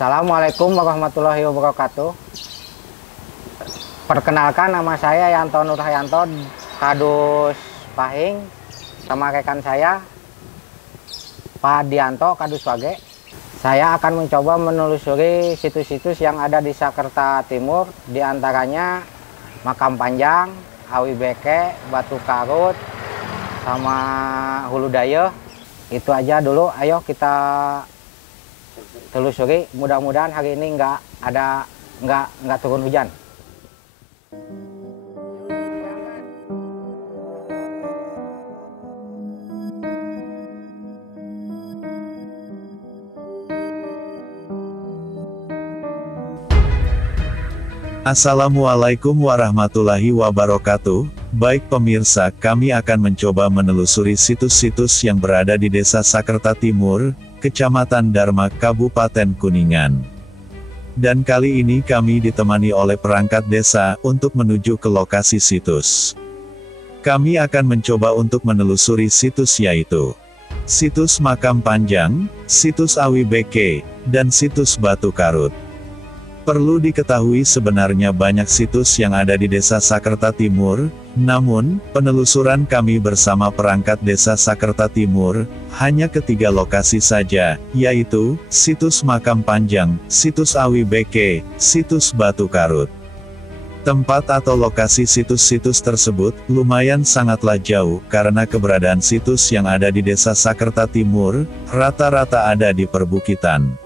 Assalamualaikum warahmatullahi wabarakatuh. Perkenalkan, nama saya Yanto Nurhayanto, Kadus Pahing, sama rekan saya Pak Dianto, Kadus Wage. Saya akan mencoba menelusuri situs-situs yang ada di Sakerta Timur, diantaranya Makam Panjang, Awi Beke, Batu Karut, sama Hulu Dayeuh. Itu aja dulu, ayo kita telusuri. Mudah-mudahan hari ini nggak turun hujan. Assalamualaikum warahmatullahi wabarakatuh. Baik pemirsa, kami akan mencoba menelusuri situs-situs yang berada di Desa Sakerta Timur, Kecamatan Dharma, Kabupaten Kuningan. Dan kali ini kami ditemani oleh perangkat desa untuk menuju ke lokasi situs. Kami akan mencoba untuk menelusuri situs yaitu situs Makam Panjang, situs Awi Beke, dan situs Batu Karut. Perlu diketahui sebenarnya banyak situs yang ada di Desa Sakerta Timur, namun, penelusuran kami bersama perangkat Desa Sakerta Timur, hanya ke 3 lokasi saja, yaitu, situs Makam Panjang, situs Awi Beke, situs Batu Karut. Tempat atau lokasi situs-situs tersebut, lumayan sangatlah jauh, karena keberadaan situs yang ada di Desa Sakerta Timur, rata-rata ada di perbukitan.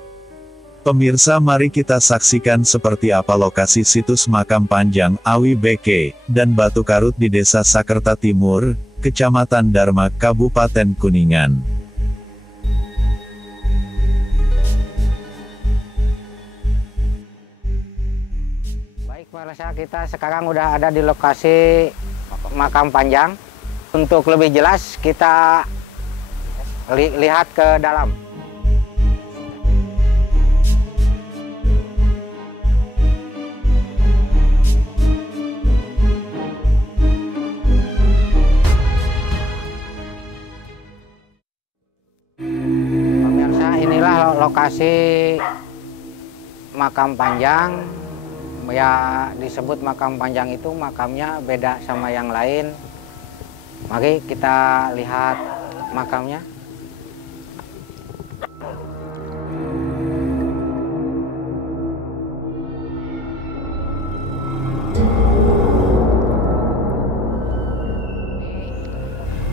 Pemirsa, mari kita saksikan seperti apa lokasi situs Makam Panjang, Awi Beke, dan Batu Karut di Desa Sakerta Timur, Kecamatan Dharma, Kabupaten Kuningan. Baik pemirsa, kita sekarang udah ada di lokasi Makam Panjang. Untuk lebih jelas kita lihat ke dalam. Inilah lokasi Makam Panjang. Ya, disebut Makam Panjang itu makamnya beda sama yang lain. Mari kita lihat makamnya.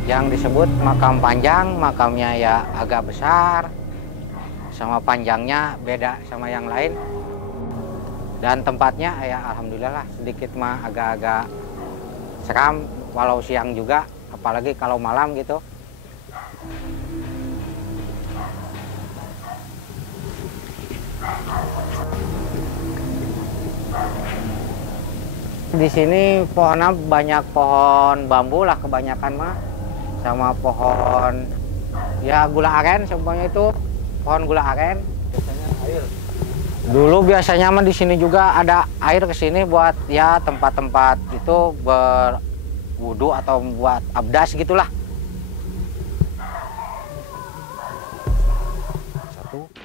Yang disebut Makam Panjang, makamnya ya agak besar, sama panjangnya beda sama yang lain. Dan tempatnya ya alhamdulillah sedikit mah agak-agak seram walau siang juga, apalagi kalau malam gitu. Di sini pohonnya banyak pohon bambu lah kebanyakan mah, sama pohon ya gula aren, semuanya itu pohon gula aren. Biasanya air. Dulu biasanya mah di sini juga ada air ke sini buat ya tempat-tempat itu berwudu atau buat abdas gitulah.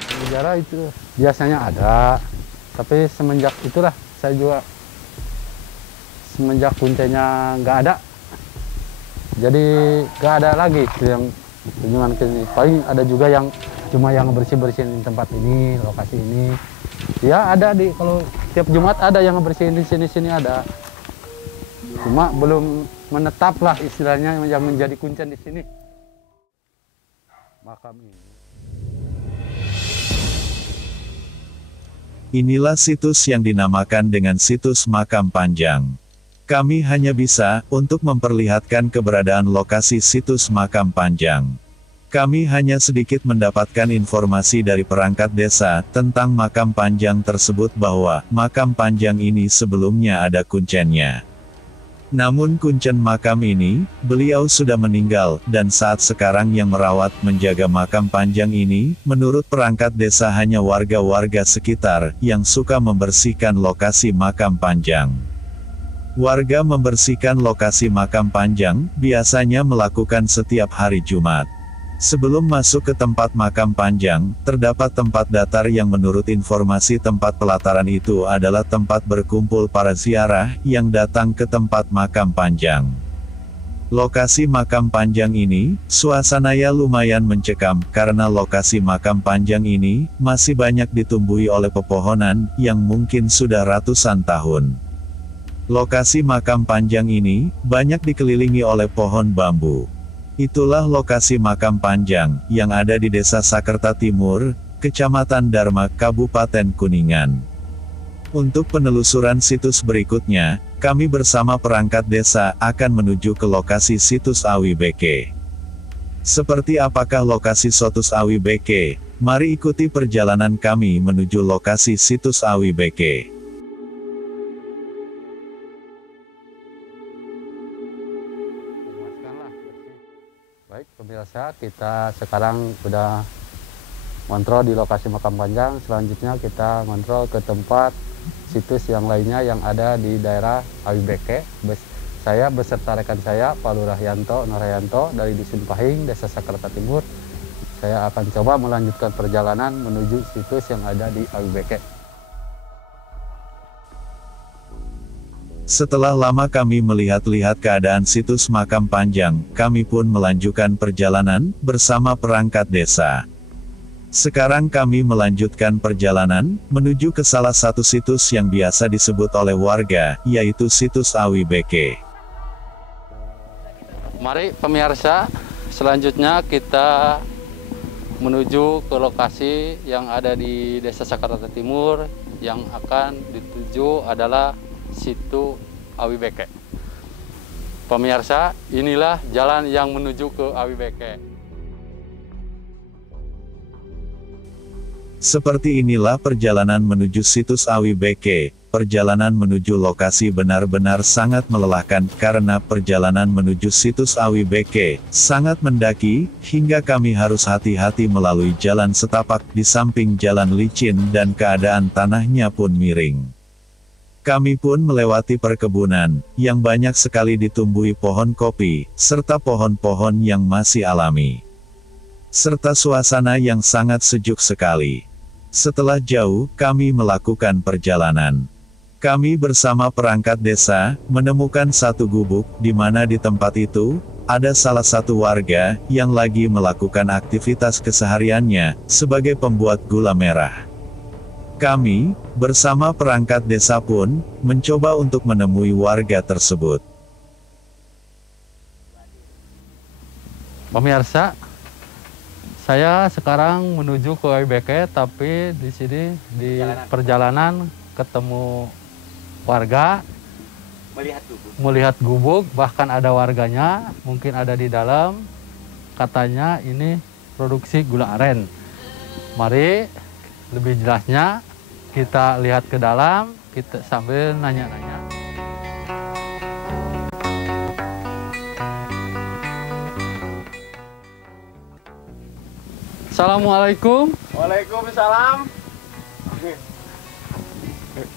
Sejarah itu biasanya ada, tapi semenjak itulah saya juga semenjak kuncenya nggak ada, jadi nggak ada lagi yang kunjungan ke sini. Paling ada juga yang cuma yang bersih-bersihin tempat ini, lokasi ini. Ya ada kalau tiap Jumat ada yang bersihin di sini ada. Cuma belum menetap lah istilahnya yang menjadi kuncen di sini. Makam ini. Inilah situs yang dinamakan dengan situs Makam Panjang. Kami hanya bisa untuk memperlihatkan keberadaan lokasi situs Makam Panjang. Kami hanya sedikit mendapatkan informasi dari perangkat desa tentang Makam Panjang tersebut bahwa Makam Panjang ini sebelumnya ada kuncennya. Namun kuncen makam ini, beliau sudah meninggal, dan saat sekarang yang merawat menjaga Makam Panjang ini, menurut perangkat desa hanya warga-warga sekitar yang suka membersihkan lokasi Makam Panjang. Warga membersihkan lokasi Makam Panjang biasanya melakukan setiap hari Jumat. Sebelum masuk ke tempat makam panjang, terdapat tempat datar yang menurut informasi tempat pelataran itu adalah tempat berkumpul para ziarah yang datang ke tempat makam panjang. Lokasi makam panjang ini, suasananya lumayan mencekam, karena lokasi makam panjang ini, masih banyak ditumbuhi oleh pepohonan, yang mungkin sudah ratusan tahun. Lokasi makam panjang ini, banyak dikelilingi oleh pohon bambu. Itulah lokasi makam panjang, yang ada di Desa Sakerta Timur, Kecamatan Dharma, Kabupaten Kuningan. Untuk penelusuran situs berikutnya, kami bersama perangkat desa akan menuju ke lokasi situs Awi Beke. Seperti apakah lokasi situs Awi Beke? Mari ikuti perjalanan kami menuju lokasi situs Awi Beke. Baik pemirsa, kita sekarang sudah ngontrol di lokasi makam panjang. Selanjutnya kita ngontrol ke tempat situs yang lainnya yang ada di daerah Awi Beke. Saya beserta rekan saya, Pak Lurahyanto Nurayanto dari Dusun Pahing, Desa Sakerta Timur. Saya akan coba melanjutkan perjalanan menuju situs yang ada di Awi Beke. Setelah lama kami melihat-lihat keadaan situs makam panjang, kami pun melanjutkan perjalanan bersama perangkat desa. Sekarang kami melanjutkan perjalanan menuju ke salah satu situs yang biasa disebut oleh warga, yaitu situs Awi Beke. Mari pemirsa, selanjutnya kita menuju ke lokasi yang ada di Desa Sakerta Timur. Yang akan dituju adalah situ Awi Beke. Pemirsa, inilah jalan yang menuju ke Awi Beke. Seperti inilah perjalanan menuju situs Awi Beke. Perjalanan menuju lokasi benar-benar sangat melelahkan, karena perjalanan menuju situs Awi Beke sangat mendaki, hingga kami harus hati-hati melalui jalan setapak di samping jalan licin dan keadaan tanahnya pun miring. Kami pun melewati perkebunan, yang banyak sekali ditumbuhi pohon kopi, serta pohon-pohon yang masih alami. Serta suasana yang sangat sejuk sekali. Setelah jauh, kami melakukan perjalanan. Kami bersama perangkat desa, menemukan satu gubuk, di mana di tempat itu, ada salah satu warga, yang lagi melakukan aktivitas kesehariannya, sebagai pembuat gula merah. Kami, bersama perangkat desa pun, mencoba untuk menemui warga tersebut. Pemirsa, saya sekarang menuju ke Awi Beke, tapi di sini di perjalanan ketemu warga, melihat gubuk, bahkan ada warganya, mungkin ada di dalam, katanya ini produksi gula aren. Mari lebih jelasnya kita lihat ke dalam, kita sambil nanya-nanya. Assalamualaikum. Waalaikumsalam.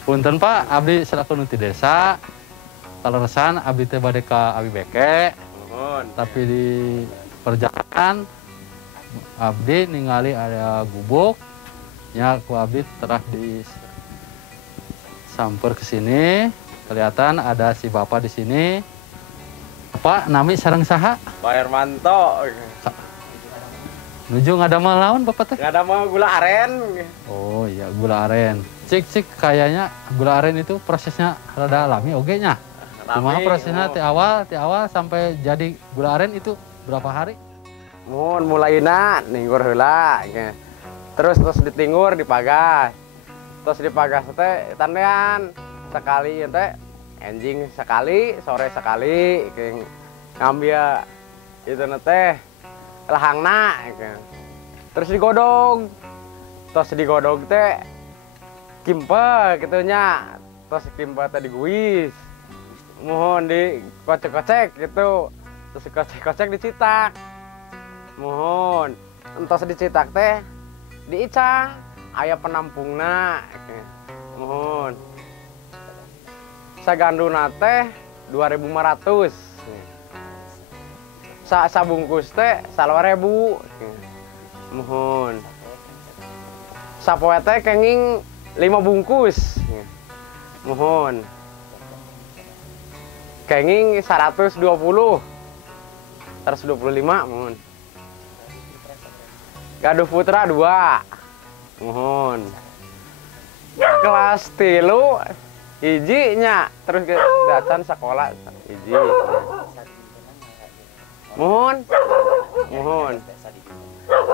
Punten Pak, abdi selaku nuti desa. Kalau resan abdi teh bade ka Awi Beke. Tapi di perjalanan abdi ningali ada gubuk. Ya, ku abdi terah di samper ke sini. Kelihatan ada si bapak di sini. Pak, nami sareng saha? Pak Hermanto. Nuju ngadamel naon bapak teh? Ngadamel gula aren. Oh iya, gula aren. Cik kayaknya gula aren itu prosesnya rada alami oge nya. Kumaha prosesnya ti awal sampai jadi gula aren itu berapa hari? Mun mulaina ninggur heula. Terus ditinggur dipagas. Terus dipagas teh tandean sekali teh enjing sekali, sore sekali ngambil itu teh lahangna. Terus digodog. Terus digodog teh kimpe gitunya. Terus kimpe teh diguis. Mohon dikocek-kocek gitu. Terus dikocek-kocek dicitak. Mohon entos dicitak teh diicang aya penampungna. Mohon saganduna teh 2.500. Sabungkus teh 2.000. Mohon. Sapoe teh kenging 5 bungkus. Mohon. Kenging 120. 125 mohon. Gaduh putra 2. Mohon. Kelas 3 hijinya terus ke datang sekolah hiji. Mohon. Mohon.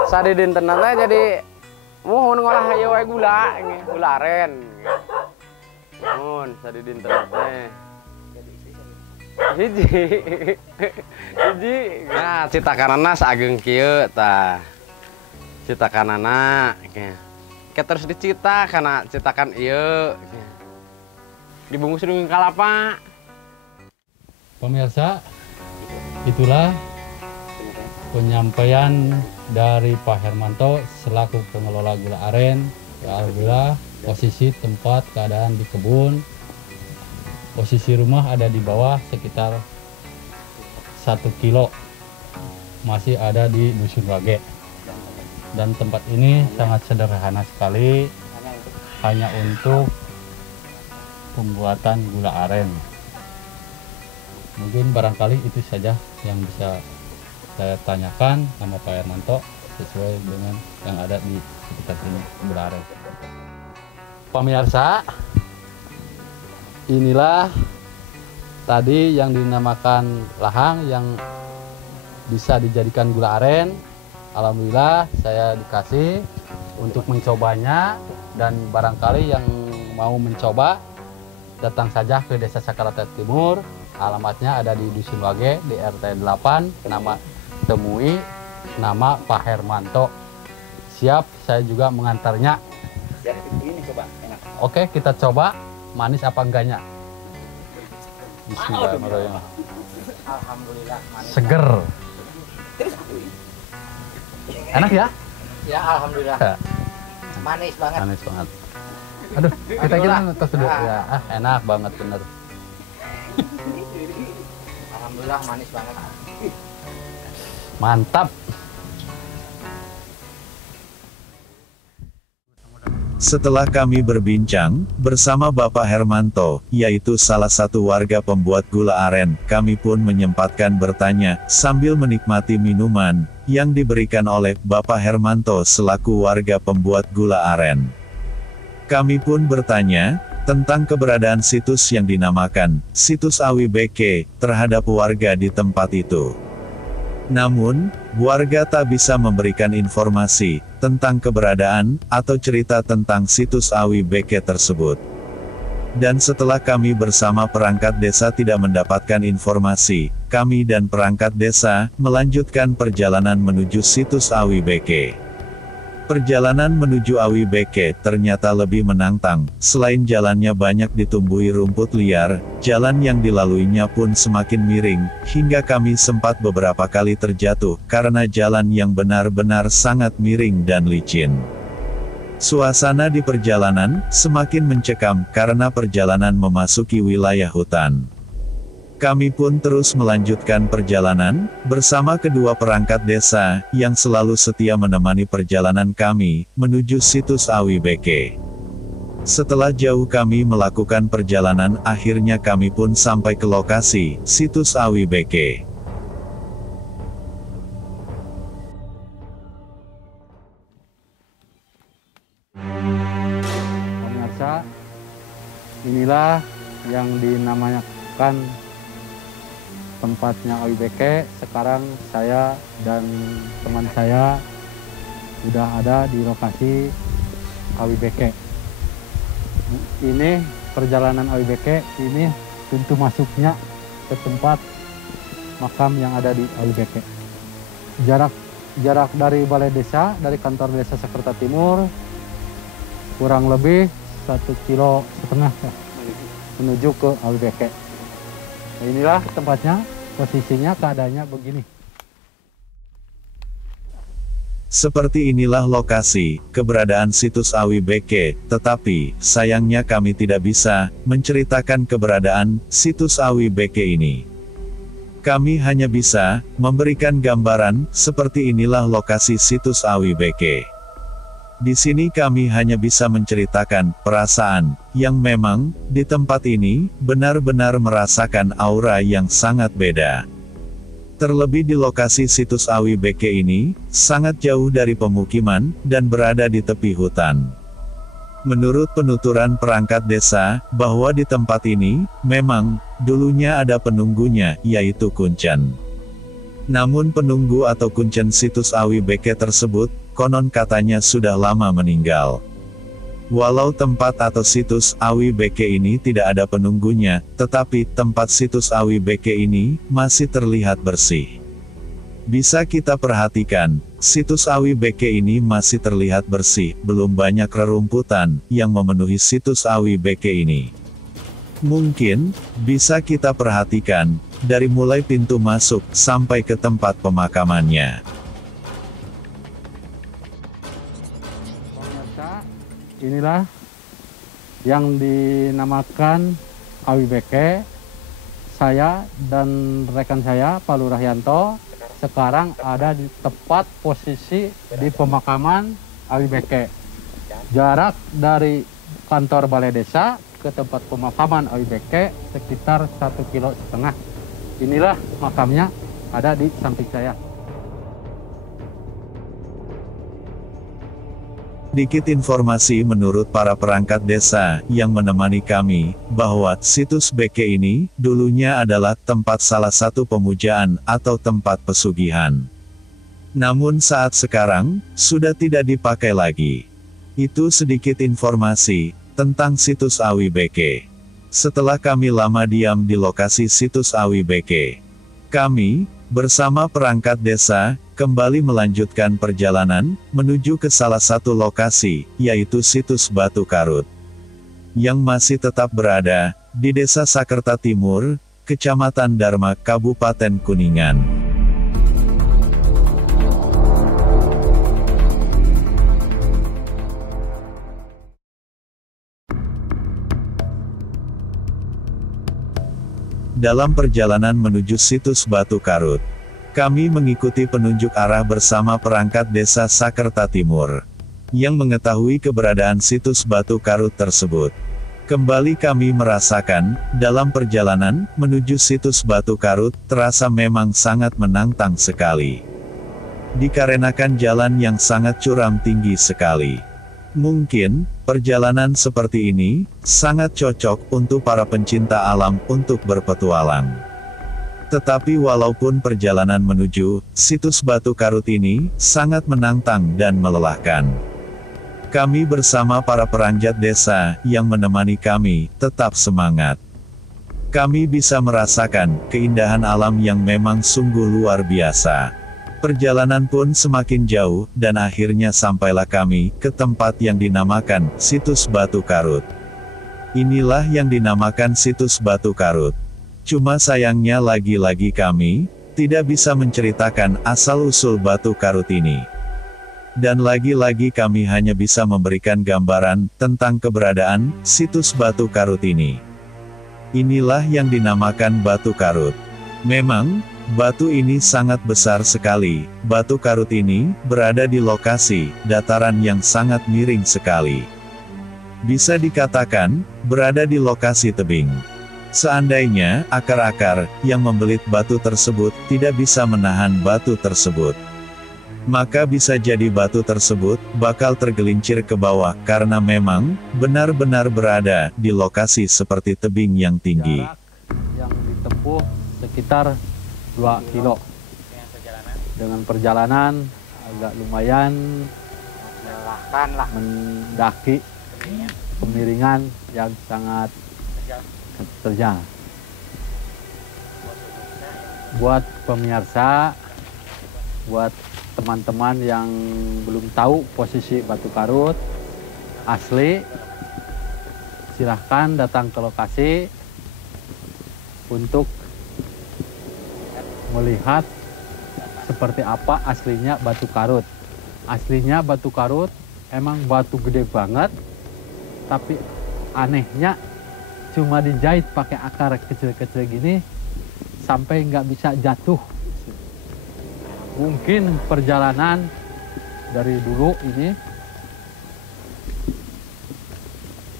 Sadidin tenan teh jadi mohon ngolah hayu wae gula aren. Mohon sadidin tenan teh. Hiji. Hiji. Nah, citakanana sageung kieu tah. Citakanana ke terus dicita karena citakan ieu. Dibungkus dengan kalapa. Pemirsa, itulah penyampaian dari Pak Hermanto selaku pengelola gula aren. Alhamdulillah posisi tempat keadaan di kebun, posisi rumah ada di bawah sekitar 1 kilo, masih ada di Dusun Wage. Dan tempat ini sangat sederhana sekali, hanya untuk pembuatan gula aren. Mungkin barangkali itu saja yang bisa saya tanyakan sama Pak Hermanto sesuai dengan yang ada di sekitar sini gula aren. Pemirsa, inilah tadi yang dinamakan lahang yang bisa dijadikan gula aren. Alhamdulillah saya dikasih untuk mencobanya, dan barangkali yang mau mencoba datang saja ke Desa Sakrata Timur. Alamatnya ada di Dusun Wage di RT 8. Temui nama Pak Hermanto. Siap, saya juga mengantarnya. Ini coba enak. Oke, kita coba manis apa enggaknya. Bismillahirrahmanirrahim. Alhamdulillah manis. Seger. Enak ya? Ya alhamdulillah. Manis banget. Manis banget. Aduh, kita kira atas dulu. Ya, enak banget bener. Alhamdulillah manis banget. Mantap. Setelah kami berbincang bersama Bapak Hermanto, yaitu salah satu warga pembuat gula aren, kami pun menyempatkan bertanya sambil menikmati minuman yang diberikan oleh Bapak Hermanto selaku warga pembuat gula aren. Kami pun bertanya tentang keberadaan situs yang dinamakan Situs Awi Beke terhadap warga di tempat itu. Namun, warga tak bisa memberikan informasi tentang keberadaan atau cerita tentang situs Awi Beke tersebut. Dan setelah kami bersama perangkat desa tidak mendapatkan informasi, kami dan perangkat desa melanjutkan perjalanan menuju situs Awi Beke. Perjalanan menuju Awi Beke ternyata lebih menantang. Selain jalannya banyak ditumbuhi rumput liar, jalan yang dilaluinya pun semakin miring, hingga kami sempat beberapa kali terjatuh, karena jalan yang benar-benar sangat miring dan licin. Suasana di perjalanan semakin mencekam, karena perjalanan memasuki wilayah hutan. Kami pun terus melanjutkan perjalanan, bersama kedua perangkat desa, yang selalu setia menemani perjalanan kami, menuju situs Awi Beke. Setelah jauh kami melakukan perjalanan, akhirnya kami pun sampai ke lokasi, situs Awi Beke. Pemirsa, inilah yang dinamakan tempatnya Awi Beke. Sekarang saya dan teman saya sudah ada di lokasi Awi Beke. Ini perjalanan Awi Beke, ini pintu masuknya ke tempat makam yang ada di Awi Beke. Jarak dari balai desa, dari kantor desa Sakrata Timur, kurang lebih 1,5 kilo menuju ke Awi Beke. Nah, inilah tempatnya, posisinya keadaannya begini. Seperti inilah lokasi keberadaan situs Awi Beke, tetapi sayangnya kami tidak bisa menceritakan keberadaan situs Awi Beke ini. Kami hanya bisa memberikan gambaran, seperti inilah lokasi situs Awi Beke. Di sini kami hanya bisa menceritakan perasaan yang memang di tempat ini benar-benar merasakan aura yang sangat beda. Terlebih di lokasi situs Awi Beke ini sangat jauh dari pemukiman dan berada di tepi hutan. Menurut penuturan perangkat desa, bahwa di tempat ini memang dulunya ada penunggunya, yaitu Kuncen. Namun penunggu atau Kuncen situs Awi Beke tersebut konon katanya sudah lama meninggal. Walau tempat atau situs Awi Beke ini tidak ada penunggunya, tetapi tempat situs Awi Beke ini masih terlihat bersih. Bisa kita perhatikan, situs Awi Beke ini masih terlihat bersih, belum banyak rerumputan yang memenuhi situs Awi Beke ini. Mungkin bisa kita perhatikan dari mulai pintu masuk sampai ke tempat pemakamannya. Inilah yang dinamakan Awi Beke. Saya dan rekan saya, Pak Lurahyanto, sekarang ada di tepat posisi di pemakaman Awi Beke. Jarak dari kantor balai desa ke tempat pemakaman Awi Beke sekitar 1,5 kilo. Inilah makamnya, ada di samping saya. Sedikit informasi menurut para perangkat desa yang menemani kami, bahwa situs Beke ini dulunya adalah tempat salah satu pemujaan atau tempat pesugihan. Namun saat sekarang, sudah tidak dipakai lagi. Itu sedikit informasi tentang situs Awi Beke. Setelah kami lama diam di lokasi situs Awi Beke, kami bersama perangkat desa kembali melanjutkan perjalanan menuju ke salah satu lokasi, yaitu situs Batu Karut, yang masih tetap berada di Desa Sakerta Timur, Kecamatan Dharma, Kabupaten Kuningan. Dalam perjalanan menuju situs Batu Karut, kami mengikuti penunjuk arah bersama perangkat desa Sakerta Timur, yang mengetahui keberadaan situs Batu Karut tersebut. Kembali kami merasakan, dalam perjalanan menuju situs Batu Karut, terasa memang sangat menantang sekali. Dikarenakan jalan yang sangat curam tinggi sekali. Mungkin, perjalanan seperti ini, sangat cocok untuk para pencinta alam untuk berpetualang. Tetapi walaupun perjalanan menuju situs Batu Karut ini sangat menantang dan melelahkan, kami bersama para peranjat desa yang menemani kami tetap semangat. Kami bisa merasakan keindahan alam yang memang sungguh luar biasa. Perjalanan pun semakin jauh dan akhirnya sampailah kami ke tempat yang dinamakan situs Batu Karut. Inilah yang dinamakan situs Batu Karut. Cuma sayangnya lagi-lagi kami tidak bisa menceritakan asal-usul Batu Karut ini. Dan lagi-lagi kami hanya bisa memberikan gambaran tentang keberadaan situs Batu Karut ini. Inilah yang dinamakan Batu Karut. Memang, batu ini sangat besar sekali. Batu Karut ini berada di lokasi dataran yang sangat miring sekali. Bisa dikatakan, berada di lokasi tebing. Seandainya, akar-akar yang membelit batu tersebut tidak bisa menahan batu tersebut, maka bisa jadi batu tersebut bakal tergelincir ke bawah karena memang benar-benar berada di lokasi seperti tebing yang tinggi. Jarak yang ditempuh sekitar 2 kilo. Dengan perjalanan agak lumayan Melelahkan lah. mendaki kemiringan yang sangat terjal. Buat pemirsa, buat teman-teman yang belum tahu posisi Batu Karut asli, silahkan datang ke lokasi untuk melihat seperti apa aslinya Batu Karut. Aslinya Batu Karut emang batu gede banget, tapi anehnya cuma dijahit pakai akar kecil-kecil gini sampai nggak bisa jatuh. Mungkin perjalanan dari dulu ini,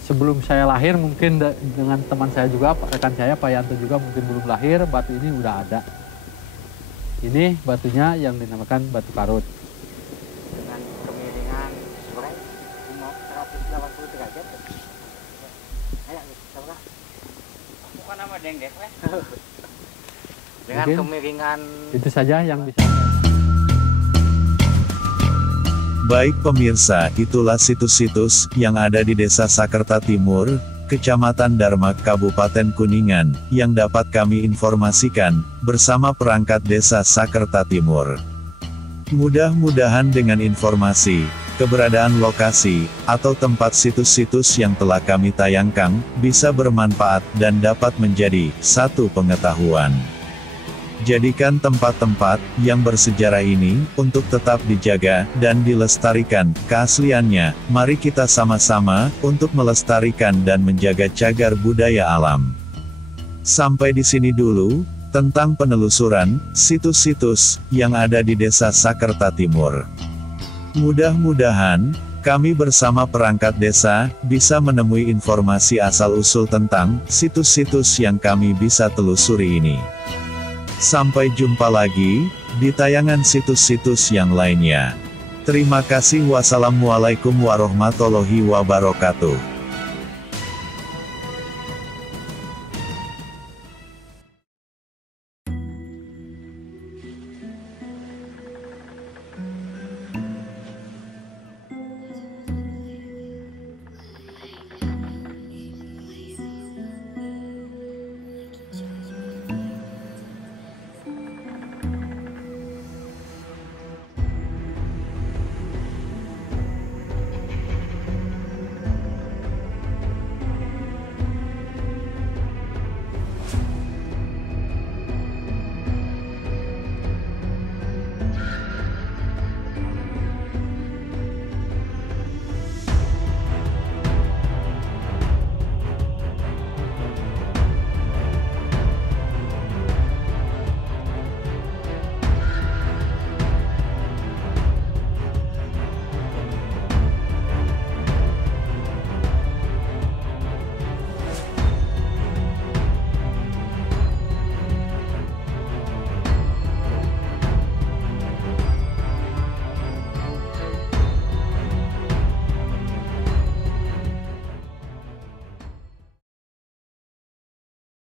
sebelum saya lahir mungkin dengan teman saya juga, rekan saya Pak Yanto juga mungkin belum lahir, batu ini udah ada. Ini batunya yang dinamakan batu karut. Dengan kemiringan sebenarnya 180 derajat. Ayo coba. Bukan nama dengdek weh. Dengan Mungkin kemiringan itu saja yang bisa. Baik pemirsa, itulah situs-situs yang ada di Desa Sakerta Timur, Kecamatan Dharma, Kabupaten Kuningan, yang dapat kami informasikan, bersama perangkat Desa Sakerta Timur. Mudah-mudahan dengan informasi, keberadaan lokasi, atau tempat situs-situs yang telah kami tayangkan, bisa bermanfaat dan dapat menjadi satu pengetahuan. Jadikan tempat-tempat yang bersejarah ini untuk tetap dijaga dan dilestarikan keasliannya. Mari kita sama-sama untuk melestarikan dan menjaga cagar budaya alam. Sampai di sini dulu tentang penelusuran situs-situs yang ada di Desa Sakerta Timur. Mudah-mudahan kami bersama perangkat desa bisa menemui informasi asal-usul tentang situs-situs yang kami bisa telusuri ini. Sampai jumpa lagi di tayangan situs-situs yang lainnya. Terima kasih. Wassalamualaikum warahmatullahi wabarakatuh.